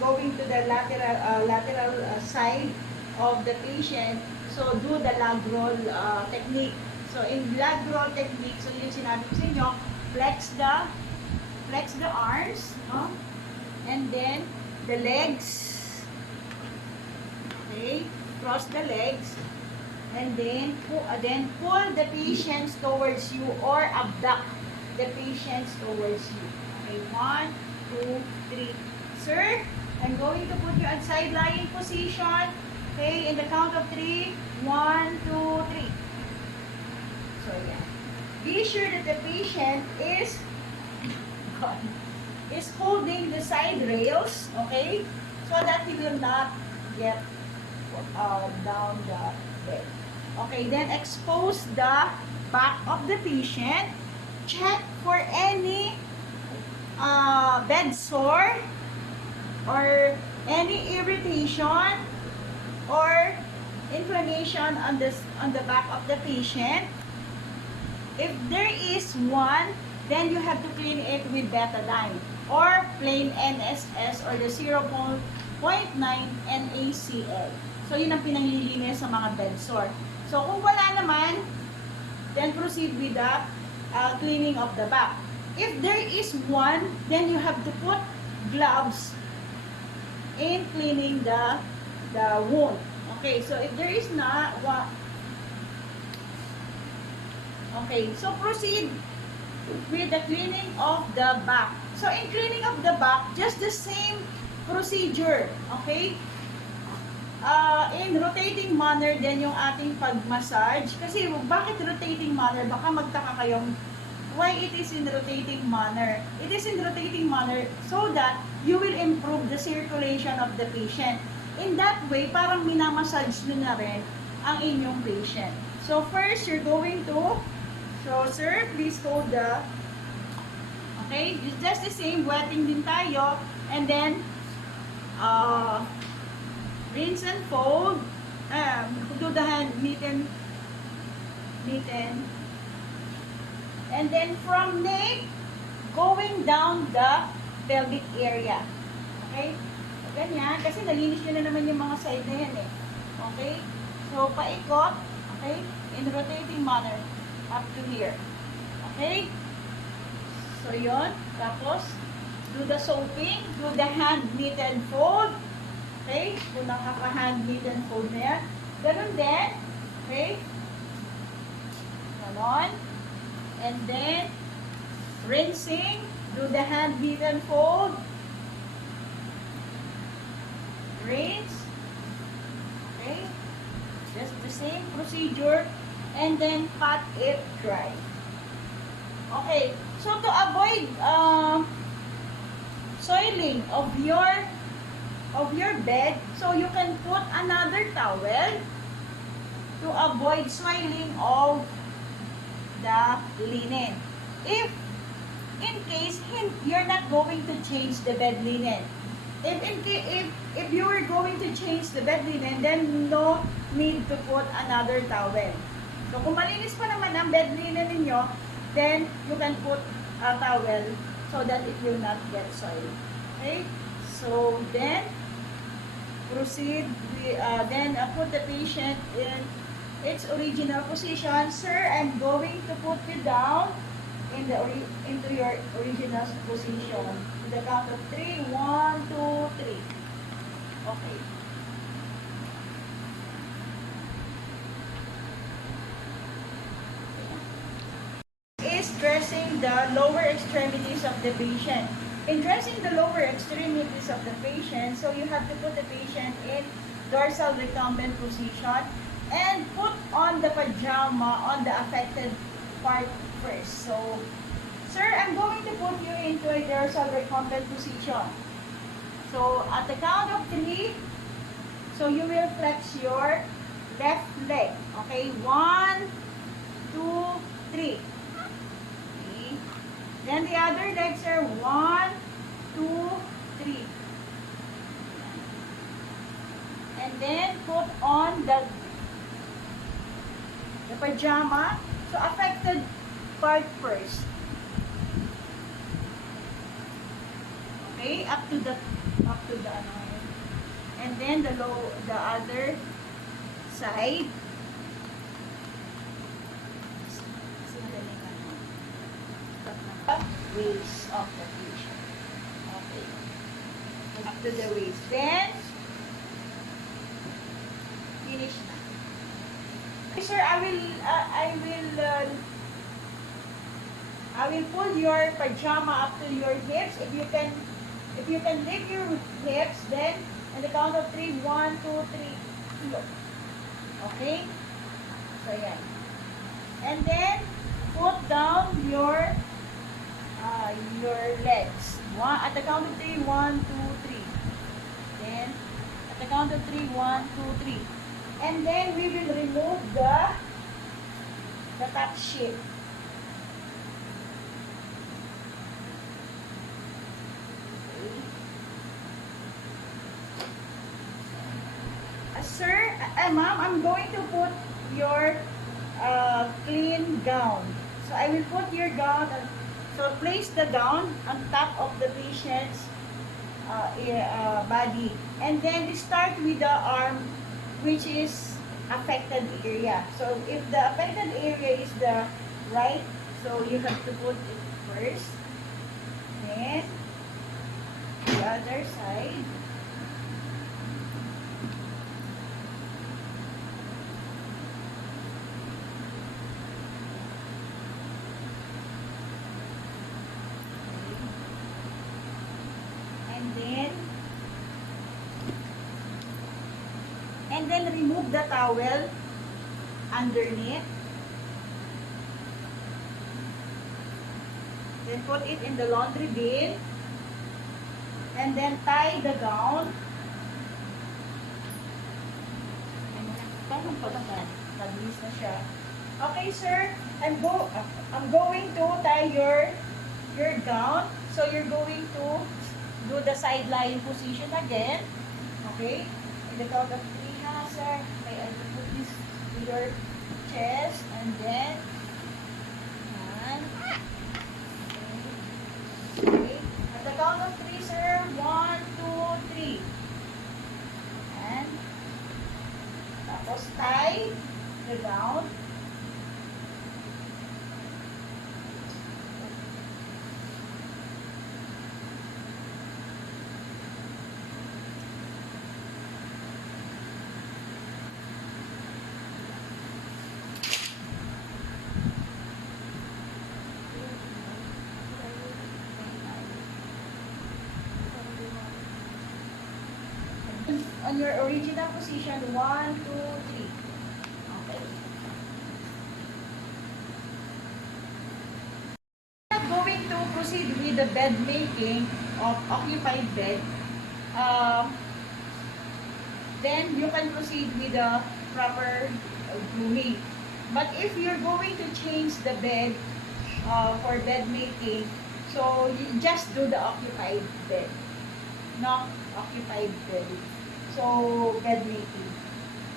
going to the lateral side of the patient. So do the lag roll technique. So in lag roll technique, so yung sinabi ko sa inyo, flex the arms, no? And then the legs. Okay, cross the legs, and then pull the patients towards you or abduct the patients towards you. Okay, 1, 2, 3. Sir, I'm going to put you at side lying position. Okay, in the count of 3, 1, 2, 3. So yeah, be sure that the patient is holding the side rails, okay, so that he will not get down the bed. Okay, then expose the back of the patient. Check for any bed sore or any irritation or inflammation on the back of the patient. If there is one, then you have to clean it with betadine or plain NSS or the 0.9 NaCl. So, yun ang pinanglilinis sa mga bed sore. So, kung wala naman, then proceed with the cleaning of the back. If there is one, then you have to put gloves in cleaning the wound. Okay, so if there is not one, okay, so proceed with the cleaning of the back. So in cleaning of the back, just the same procedure, okay? In rotating manner din yung ating pag-massage. Kasi bakit rotating manner? Baka magtaka kayong why it is in rotating manner. It is in rotating manner so that you will improve the circulation of the patient. In that way, parang minamassage nyo na rin ang inyong patient. So first, you're going to, so sir, please hold the, okay, it's just the same, wetting din tayo, and then, rinse and fold, do the hand, mitten, and then from neck, going down the pelvic area. Okay? So, ganyan, kasi nalinis nyo na naman yung mga side na yan eh. Okay? So, paikot, okay, in rotating manner, up to here. Okay? So, yun. Tapos, do the soaping, do the hand knit and fold. Okay? Kung nakaka-hand knit and fold na yan. Ganun din. Okay? Ganon. And then, rinsing, do the hand knit and fold. Rinse. Okay? Just the same procedure. And then, pat it dry. Okay. So, to avoid soiling of your bed, so you can put another towel to avoid soiling of the linen. If in case you're not going to change the bed linen, if you are going to change the bed linen, then no need to put another towel. So kung malinis pa naman ang bed linen ninyo, then you can put a towel so that it will not get soiled. Okay? So then proceed. Then put the patient in its original position. Sir, I'm going to put you down into your original position. To the count of 3. 1, 2, 3. Okay. Is dressing the lower extremities of the patient. In dressing the lower extremities of the patient, so you have to put the patient in dorsal recumbent position and put on the pajama on the affected part first. So, sir, I'm going to put you into a dorsal recumbent position. So, at the count of 3, so you will flex your left leg. Okay, 1, 2, 3. Okay. Then the other legs are 1, 2, 3. And then put on the pajama. So affected part first. Okay, up to the and then the other side. Waist of the patient. Okay. Up to the waist. Then finish na. Sir, I will pull your pajama up to your hips. If you can lift your hips, then on the count of 3, 1, 2, 3, look. Okay? So yan. And then put down your legs. At the count of 3, 1, 2, 3. Then at the count of 3, 1, 2, 3. And then we will remove the top sheet. Sir, ma'am, I'm going to put your clean gown. So I will put your gown. So place the gown on top of the patient's body, and then start with the arm, which is affected area. So if the affected area is the right, so you have to put it first. Then the other side. And then remove the towel underneath. Then put it in the laundry bin. And then tie the gown. Nag-release na siya. Okay, sir. I'm going to tie your gown. So you're going to do the side lying position again. Okay? In the count of 3 na, sir. Okay, I will put this to your chest and then 1. Okay. At the count of 3, sir. 1, 2, 3. And tapos tie the gown. On your original position, 1, 2, 3. Okay. I'm going to proceed with the bed making of occupied bed. Then you can proceed with the proper grooming. But if you're going to change the bed for bed making, so you just do the occupied bed, not occupied bed. So, bed making.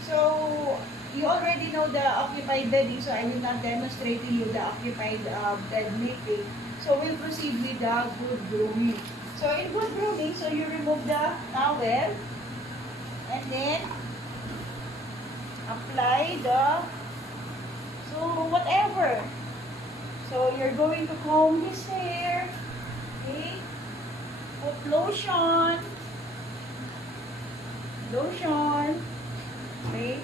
So, you already know the occupied bedding, so I will not demonstrate to you the occupied bed making. So, we'll proceed with the good grooming. So, in good grooming, so you remove the towel and then apply the, so whatever. So, you're going to comb his hair, okay? Put lotion, okay,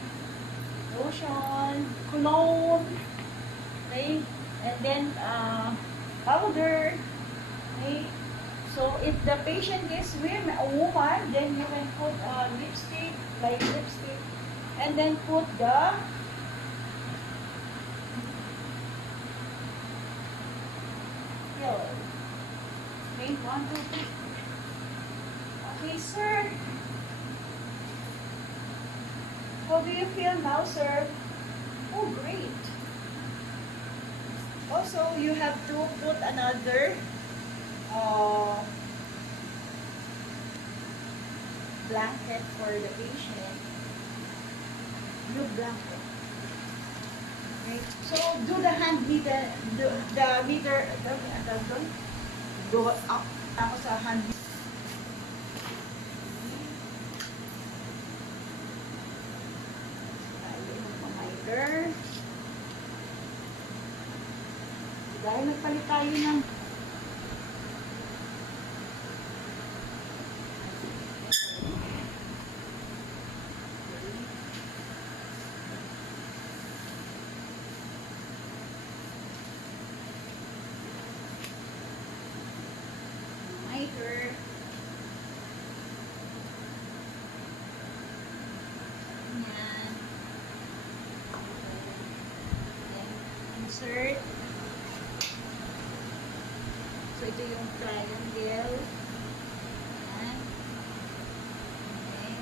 lotion, cologne, okay, and then powder, okay. So if the patient is a woman, then you can put lipstick, light lipstick, and then put the pillow. Okay, 1, 2, 3. Okay, sir. How do you feel now, sir? Oh, great. Also, you have to put another blanket for the patient. Blue blanket. Okay. So, do the hand meter, the meter, go up. Tapos sa hand meter. Dahil nagpalit tayo ng miter. Yan. Insert. So, ito yung triangle. Ayan. Okay.